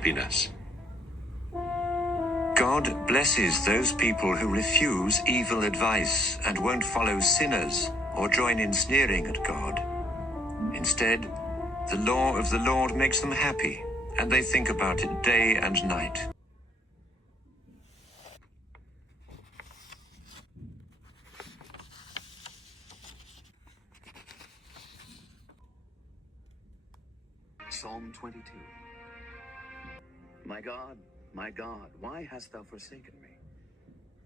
happiness. God blesses those people who refuse evil advice and won't follow sinners or join in sneering at God. Instead, the law of the Lord makes them happy, and they think about it day and night. Psalm 22. My God, why hast thou forsaken me?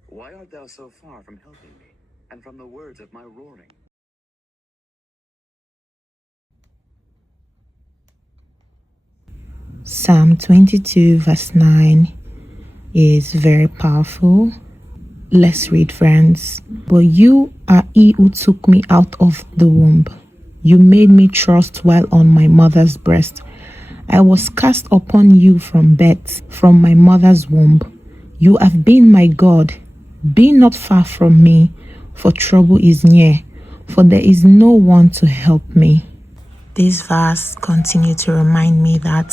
Why art thou so far from helping me, and from the words of my roaring? Psalm 22 verse 9 is very powerful. Let's read, friends. But you are he who took me out of the womb. You made me trust while on my mother's breast. I was cast upon you from birth, from my mother's womb. You have been my God. Be not far from me, for trouble is near, for there is no one to help me. This verse continues to remind me that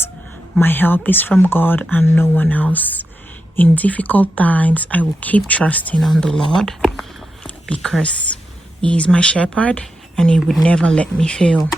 my help is from God and no one else. In difficult times, I will keep trusting on the Lord because He is my shepherd and He would never let me fail.